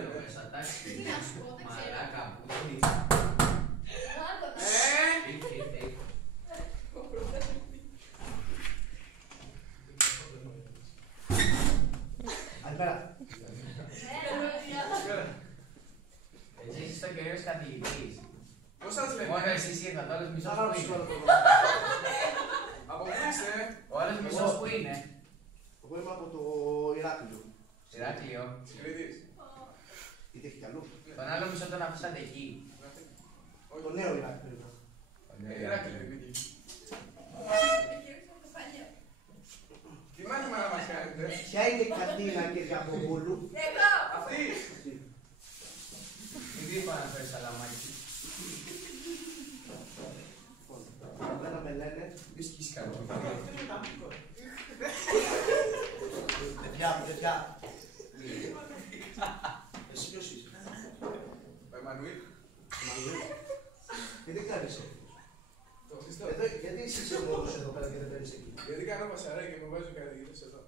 εδώ μέσα, εντάξει. Τι να σου πω, δεν ξέρω. Μαλάκα, πού Καλημέρα. εσύ είσαι ο κυρίως καθηγητής. Πώς σας λέτε? Μόνο εσείς ήρθατε, όλος μισός Θα που γράψω είναι. τώρα. Από πού είστε? Ο άλλος μισός που είναι. Εγώ είμαι από το Ηράκλειο. Ηράκλειο. Συγκριτής. Είτε έχει κι αλλού. Τον άλλο μισό τον αφήσατε εκεί. Το νέο Ηράκλειο. Ηράκλειο είναι εκεί. Τι μάθημα να μας κάνετε? Ποια είναι η κατίνα και για από Βόλου? Αυτή. Μην τύχω να φέρεις σαλαμάκι. Εμένα με λένε. Μη σκίσει κάτι. Παιδιά. Εσύ ποιος είσαι? Ο Εμμανουήλ. Μανουήλ. Και τι κάνεις εδώ? Το Χριστό. Γιατί είσαι μόνος εδώ πέρα και δεν παίρνεις εκεί? Γιατί κάνω πασαράκι και μου βάζω καθηγητές εδώ.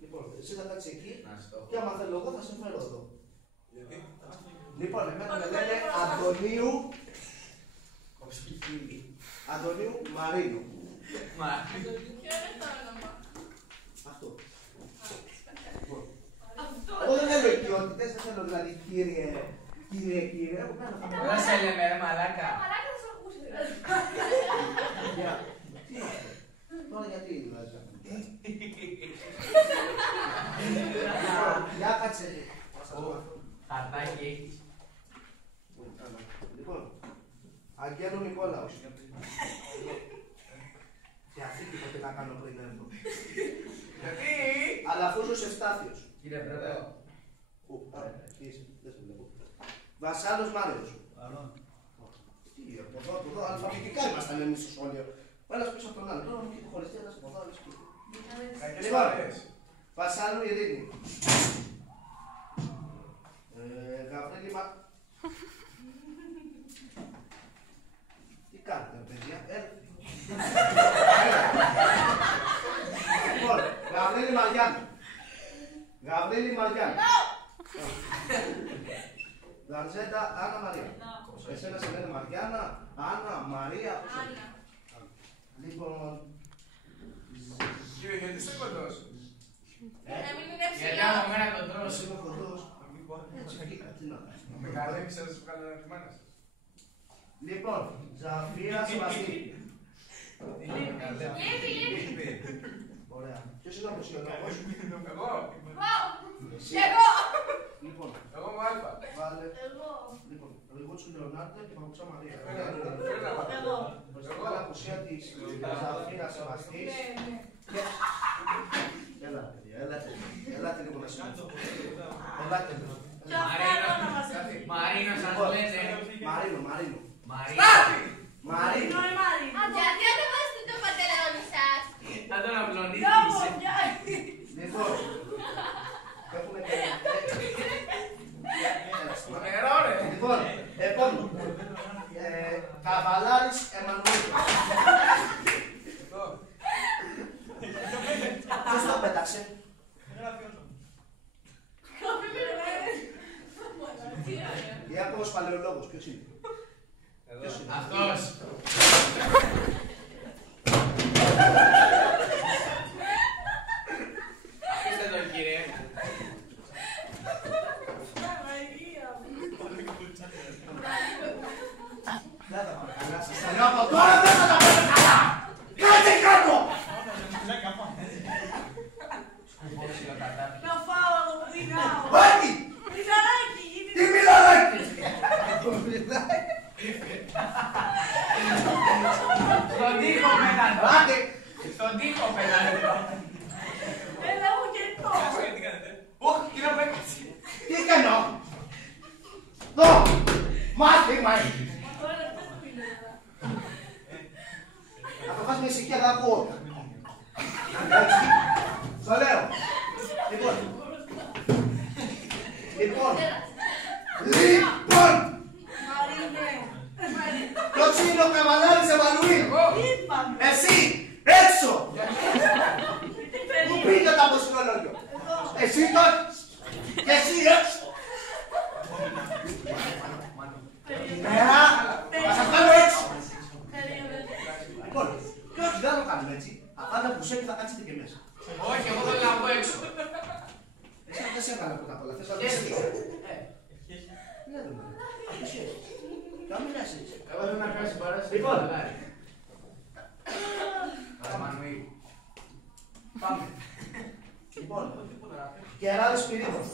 Λοιπόν, εσύ θα κάτσεις εκεί Να στο. και άμα θέλω εγώ θα σε φέρω εδώ. Γιατί? Λοιπόν, εμένα με λένε Αντωνίου Κοψιλφίλι. Αντωνίου Μαρίνου. Μα. Ποιο είναι το όνομα? Αυτό. Εγώ δεν θέλω οικειότητες, δεν θέλω δηλαδή κύριε. Εγώ κάνω θα πω. Δεν σε λέμε ρε μαλάκα. Μαλάκα θα σου ακούσει. Για. Τι είναι αυτό? Τώρα γιατί δηλαδή. Για κάτσε. Χαρτάκι έχεις. Λοιπόν, Αγγέλου Νικόλαος. Διαθήκη ποτέ να κάνω πριν έρθω. Γιατί? Αλαφούζος Ευστάθιος. Κύριε Πρόεδρε. Πού, εκεί είσαι, δεν σε βλέπω. Βασάλος Μάριος. Τι, από εδώ, αλφαβητικά ήμασταν εμείς στο σχολείο. Ο ένας πίσω από τον άλλο. Τώρα μου και το χωριστή, ένας από εδώ, άλλος εκεί. Κακές παρέες. Βασάλου Ειρήνη. Γαβρίλη Τι κάνετε, παιδιά, Λοιπόν, Γαβρίλη Μαριάννη. Γαβρίλη Μαριάννη. Λαρζέτα Άννα Μαρία. Εσένα σε λένε Μαριάννα, Άννα, Μαρία. Λοιπόν. Κύριε, γιατί είστε κοντός? Να μην είναι Γιατί ψηλό. από μένα τον τρως. Είμαι κοντός. Έτσι βγήκα, τι να κάνω. Με καλέμει σας βγάλω ένα τη μάνα σας. Λοιπόν, Ζαφίρα Σεβαστή. Λίβι. Ωραία. Ποιος είναι ο μουσιολόγος? Εγώ. Εσύ. Και εγώ. Λοιπόν, Εγώ μου άλφα. βάλε. Εγώ. Λοιπόν, Ριγότσου Λεωνάρντε και Παπουξά Μαρία. Εγώ. Προσωπικά απουσία της Ζαφίρας Σεβαστής. Έλα, παιδιά, έλατε λίγο να σημαίνει. Ελάτε λίγο. Και αυτά να μας πει. Μαρίνο σας λένε. Μαρίνο. Μαρίνο. Γιατί δεν βάζετε το πατερόνι σας? Θα τον Δυο απλωνίσεις. ποδιά. Λοιπόν, έχουμε και... Νερό ρε. Λοιπόν, επόμενο. Καβαλάρης Εμμανουήλ. Εδώ. Ποιος το πέταξε? Ιάκωβος Παλαιολόγος, ποιος είναι? Ποιος είναι? Αυτός. Αφήστε τον κύριε. Δεν θα πάμε καλά, σας τα λέω από τώρα, δεν θα τα πάμε καλά! Κάτσε κάτω! Σκουμπός η κατάφυλλα. Να φάω να το πεινάω. Βάκι! Μιλαράκι. Τι μιλαράκι! Στον τοίχο πέτανε. Άντε! Στον τοίχο πέτανε. Έλα μου και το. Τι κάνετε? Όχι, κύριε Πέκατση. Τι κάνω! Δω! Μάθημα! Να το φας με ησυχία, θα ακούω. Εντάξει. Στο λέω. Λοιπόν. Ποιος είναι ο καβαλάρης Εμμανουήλ? Εσύ! Έξω! Μου πήγε το αποσυνολόγιο. Εσύ το έχεις. Και εσύ έξω. μιλάς έτσι. Εγώ δεν με πέρασε φορά. Λοιπόν. Μανουήλ. Πάμε. Λοιπόν, κεράδες πυρίδων.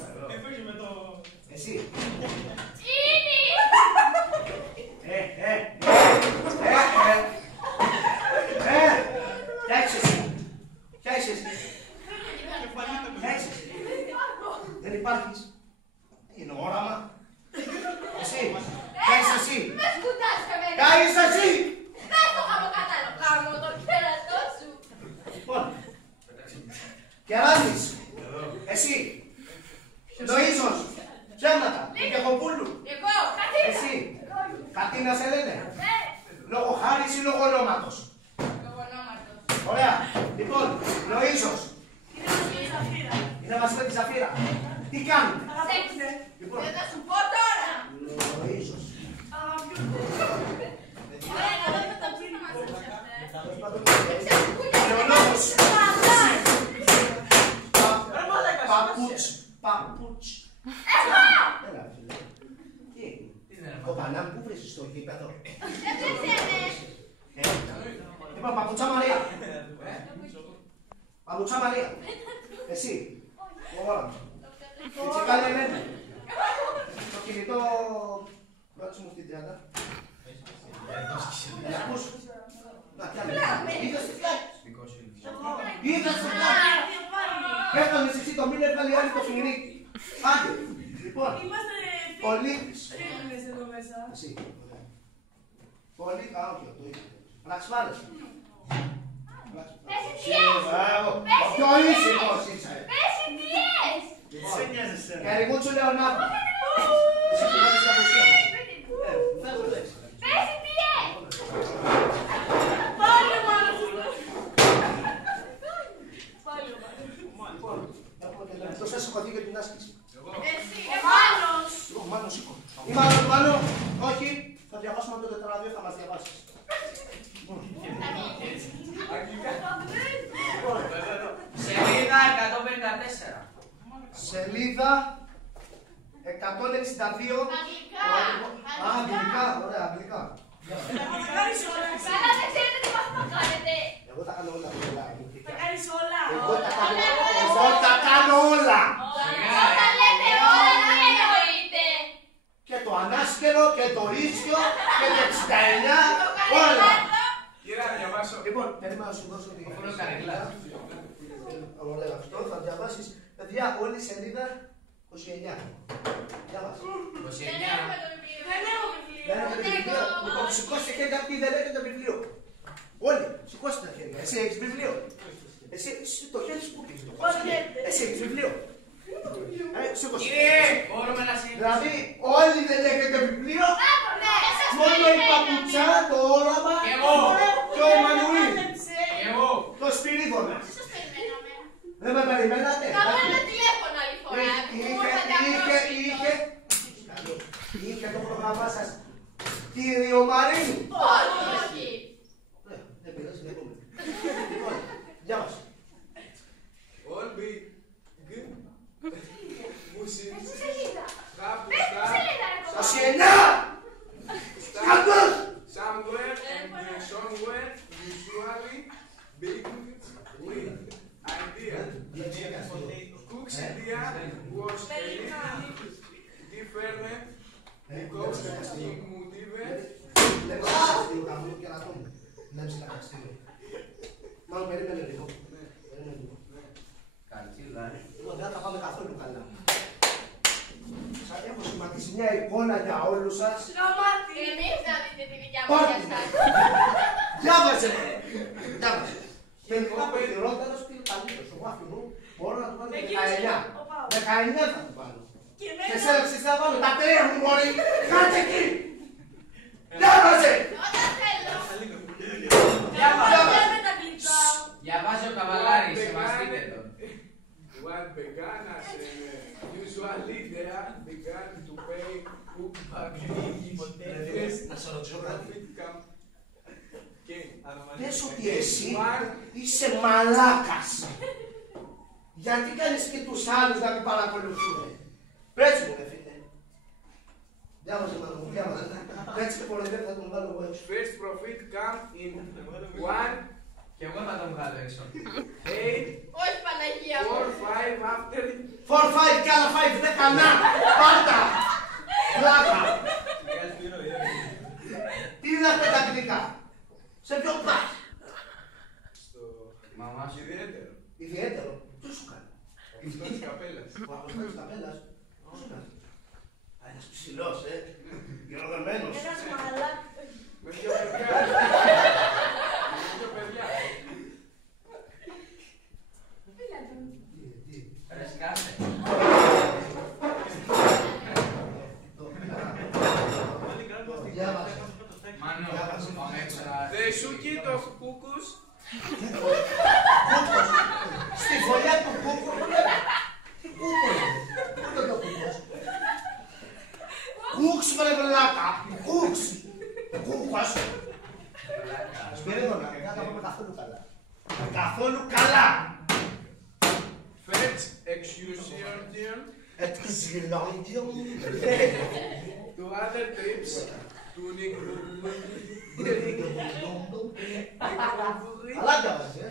Εσύ. Τσίνι! Ποια είσαι εσύ. Ποια είσαι εσύ. Ποια είσαι εσύ. Δεν υπάρχεις. Είναι όραμα. Εσύ. Ποια είσαι εσύ. Με σκουτάς εμένα! Ποια είσαι εσύ. Πες το χαμοκάταλο κάνω το κερατό σου! Λοιπόν, κεράδης. Εσύ. Νοΐζος. Ψέματα. Κεχοπούλου. Εγώ, Κατίνα! Εσύ. Κατίνα σε λένε. Ναι, Λόγω χάρης ή λόγω ονόματος. λόγω ονόματος. Ωραία. Λοιπόν, Νοΐζος. Είναι μαζί με τη Ζαφύρα. Τι κάνει. Σεξ. Λοιπόν, Δεν θα σου πω τώρα! Νοΐζος. Ωραία, να δούμε το τσίνι μας έρχεται. Τέλος πάντων, Δεν ξέρω, κούλια. Λεωνόμος. Μαλάς. Παπούτς. Παπούτς. Εγώ! Έλα, φίλε. Τι έγινε. Τι είναι, Ο Πανάμ, πού βρέσεις στο γήπεδο. Δεν πλησιάνε. Λοιπόν, Παπουτσά Μαρία. Παπουτσά Μαρία. Εσύ. Ωραία. Έτσι κάνει εμένα. Το κινητό. Βάζεις μου στην 30. Έλα, ακούς. Να, τι άλλο. Είδες τι φλάκες. Δικό σου είναι. Είδες τι φλάκες. Έφτανες εσύ το μήνα, έβγαλε η άλλη το φινιρίκι. Άντε. Λοιπόν, Πολύτης. Εσύ. Πολύ, α, όχι, το είπα. Πραξβάρες. Πες ιδιές. Μπράβο. Ποιο είσαι, πώς είσαι. Πες ιδιές. Καρυμούτσου Λεωνάρδου. Εσύ που βάζεις την απουσία μου. Φέρω λέξη. Πες ιδιές. Εκτός σας έχω δει για την άσκηση. Εσύ, Μάνος. Μάνο, σήκω. Ή μάλλον, Μάνο, όχι. Θα διαβάσουμε το τετράδιο, θα μας διαβάσεις. Σελίδα 154. Σελίδα 162. Αγγλικά. Α, αγγλικά, ωραία, αγγλικά. Καλά, δεν ξέρετε τι μας θα κάνετε. Εγώ τα κάνω όλα. όλα. Εγώ τα κάνω όλα. Όταν λέτε όλα, τι εννοείτε. Και το ανάσκελο και το ίσιο και το 69. Το Όλα. καρελάτο. Κύριε, να διαβάσω. Λοιπόν, περίμενα να σου δώσω τη Αφού είναι καρέκλα. Ωραία, αυτό θα διαβάσεις. Παιδιά, όλη η σελίδα 29. Διάβασε. 29. Δεν έχουμε το βιβλίο. Δεν έχω βιβλίο. Δεν έχετε βιβλίο. Λοιπόν, σηκώστε χέρια αυτοί δεν έχετε βιβλίο. Όλοι, σηκώστε τα χέρια. Εσύ έχεις βιβλίο. Εσύ το χέρι σου που πήγε. Εσύ έχεις βιβλίο. Σήκωσε. Κύριε, μπορούμε να συζητήσουμε. Δηλαδή, όλοι δεν έχετε βιβλίο. Μόνο η Παπουτσά, το όραμα Και εγώ. και ο Μανουήλ. Και εγώ. Το Σπυρίδωνα. Σας περιμέναμε. Δεν με περιμένατε. Θα βάλω ένα τηλέφωνο άλλη φορά. Είχε το πρόγραμμά σας. Κύριο Μαρίνου. Όχι. Δεν πειράζει, δεν πούμε. Λοιπόν, διάβασε. All big musicians Πες σελίδα. have to Πες start σελίδα, ρε κομμάτι. 29! Σκάτος! somewhere and somewhere usually begins with idea. Cook's idea was a little different because he motivated Δεν κόψεις λίγο γαμμό και να το μου. Δεν είσαι καταστήλιο. Μάλλον περίμενε λίγο. Περίμενε λίγο. Κατσίλα. Λοιπόν, δεν θα πάμε καθόλου καλά. Σας έχω σχηματίσει μια εικόνα για όλους σας. Εμείς να δείτε τη δικιά μας Πάρτε. για εσάς. Διάβασε! Διάβασε. Τελικά από τη Ρόντανος πήρε καλύτερο. Στο μάτι μου μπορώ να του βάλω 19. 19 θα του βάλω. Και σε έλεξες θα βάλω τα τρία μου μωρή. Κάτσε εκεί! Διάβασε! Όταν θέλω. Διαβάζει ο Καβαλάρης, σεβαστείτε τον. what began as an usual leader began to pay cook back Να σε ρωτήσω κάτι. και Πες ότι εσύ είσαι μαλάκας. Γιατί κάνεις και τους άλλους να μην παρακολουθούν. Πες μου, ρε φίλε. Διάβασε, μάλλον μου, διάβασε. Κάτσε και πορευέ, θα τον βάλω εγώ έξω. First profit come in 1, Και εγώ θα τον βγάλω έξω. 8, Όχι Παναγία μου. 4, 5 after. 4-5 και άλλα 5, 10 να! Πάντα! Πλάκα! Τι είναι αυτά τα αγγλικά? Σε ποιον πας? Στο Μαμά σου. ιδιαίτερο. Ιδιαίτερο. Τι σου κάνει? Αυτό της καπέλας. Ο Αποστόλης της Καπέλας. Τι σου κάνει? Ένας ψηλός, γεροδεμένος. Ένας μαλάκας. Με δύο παιδιά. Με δύο παιδιά. Ρε σκάσε. Διάβασε. Μάνο, πάμε έξω. The suki of cuckoos. Κούκος. Στη φωλιά του κούκου. Τι κούκο είναι? Πού είναι το κούκος? Κούξ βρε βλάκα. Κούξ. Κούκος. Σπυρίδωνα, δεν θα πάμε καθόλου καλά. Καθόλου καλά. Fetch execution to other trips to Καλά διάβασε.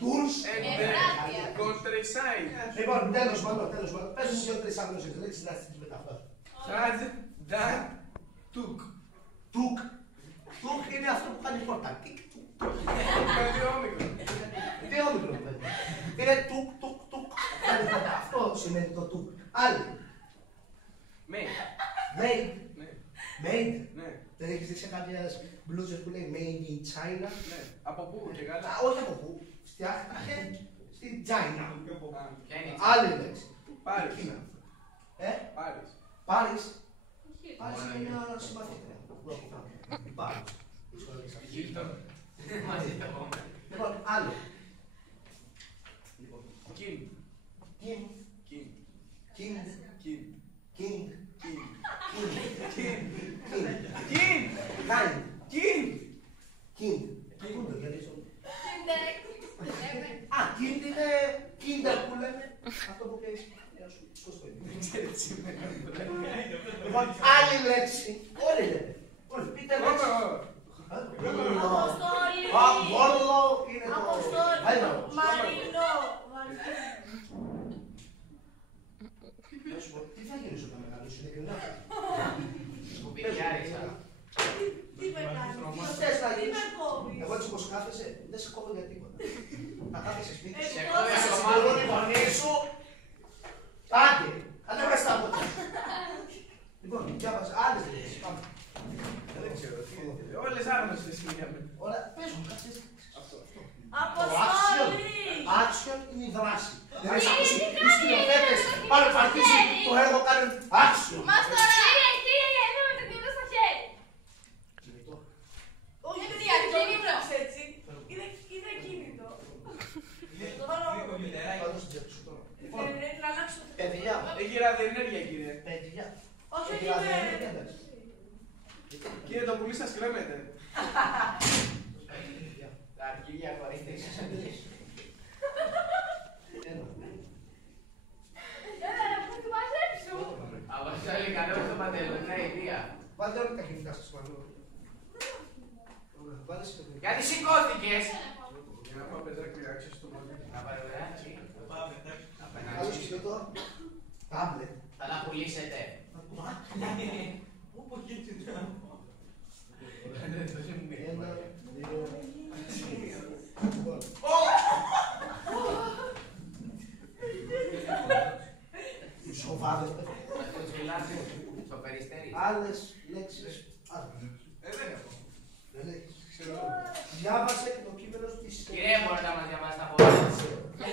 Τουρς. and the countryside. Λοιπόν, τέλος πάντων. Πες μου δύο-τρεις άλλες λέξεις να τις μεταφράσω. Had done took. Τουκ. Τουκ είναι αυτό που κάνει πόρτα. Τικ, τουκ. Κάτι όμικρο. Τι όμικρο παιδί. Είναι τουκ, τουκ, τουκ. Αυτό σημαίνει το τουκ. Άλλη. Made. Made. Ναι. Made. Ναι. Δεν έχεις δει σε κάποιες μπλούζες που λέει Made in China? Ναι. Από πού και καλά. Όχι από πού. Φτιάχτηκε στην China. Ποια είναι η Άλλη λέξη. Πάρεις. Κίνα. Πάρεις. Πάρεις. Πάρεις είναι μια συμπαθήτρια. Πάρεις. Χίλτον. Μαζί το πούμε. Λοιπόν, άλλο. King. King. King. King. King. King. King. King. King. King. King. Kind. King. King. Πού είναι το γυαλίζω? Λέμε. Α, Kind είναι Kinder που λέμε. Αυτό που κάνεις. Πώς το είναι? Λοιπόν, άλλη λέξη. Όλοι λέμε. Όλοι. Πείτε λέξη. Αποστόλη. Γόρλο είναι το... Αποστόλη. Άιναος. Μαρινό. Να σου πω, τι θα γίνεις όταν μεγαλώσεις, ειλικρινά? Σκουπιδιάρισα. Τι με κάνει. Τι θες να Τι γίνεις? με κόβει. Εγώ έτσι όπως κάθεσαι, δεν σε κόβω για τίποτα. Θα κάθεσαι σπίτι σου. Σε Εγώ κόβει θα στο σε μάτι. Σηκώνει η φωνή σου. Άντε, ανέβασε τα πόδια. Λοιπόν, διάβαζε άλλες λέξεις. Πάμε. Δεν ξέρω. Όλες άρμοσες είναι. Όλα, πες μου, κάτσε. Αυτό. Αποστόλη. Action είναι η δράση. Δεν έχεις ακούσει οι σκηνοθέτες πάνε παρτίζει το έργο κάνουν action. Μας τώρα. Κύριε, είδαμε το κινητό στο χέρι. Κινητό. Όχι, Είναι δεν διακίνητο. κινητό έτσι. Είναι κίνητο. Το βάλω. Πάντως στην τσέπη σου τώρα. Λοιπόν, Να αλλάξω. παιδιά, Έχει ραδιενέργεια, κύριε. παιδιά. Όχι, Έχει είναι. ραδιενέργεια, εντάξει. Κύριε, το πουλί σας κρέμεται. Τα αρχίδια χωρίς. Έλα, πού του μαζέψου. Αποστόλη, κανένα στο παντελονιά ιδέα. Βάλτε όλα τα κινητά σας πάνω. Βάλε στο κινητό. Γιατί σηκώθηκες. Για να πάω πετράκι να άξιο στο μάτι. Να παρευρεάξει. Άλλο κινητό. Τάμπλετ. Θα τα πουλήσετε. Ένα, δύο, λοιπόν. Σοβάδεστε. Στο περιστέρι. Άλλες λέξεις. Δεν έχω. Δεν έχεις. Διάβασε το κείμενο της... Κύριε, μπορείτε να μας διαβάσετε από εδώ.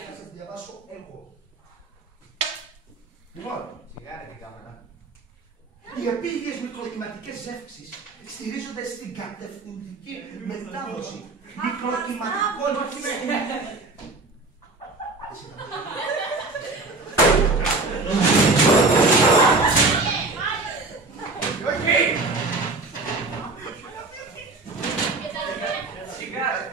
Θα σε διαβάσω εγώ. Λοιπόν, Σιγάρε την κάμερα. οι επίγειες μικροκλιματικές ζεύξεις στηρίζονται στην κατευθυντική μετάδοση μικροκλιματικών Όχι! Σιγάρε.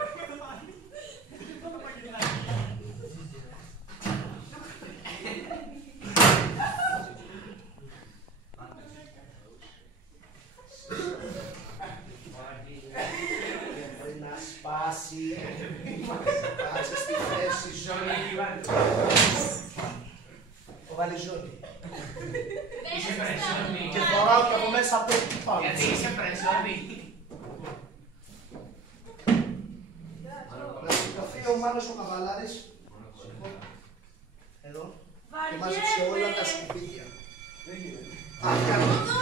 από εκεί πάνω. Γιατί είσαι πρεσόνι. Να σηκωθεί ο Μάνος ο Καβαλάρης. Εδώ. Και μάζεψε όλα τα σκουπίδια. Δεν γίνεται. Αυτά.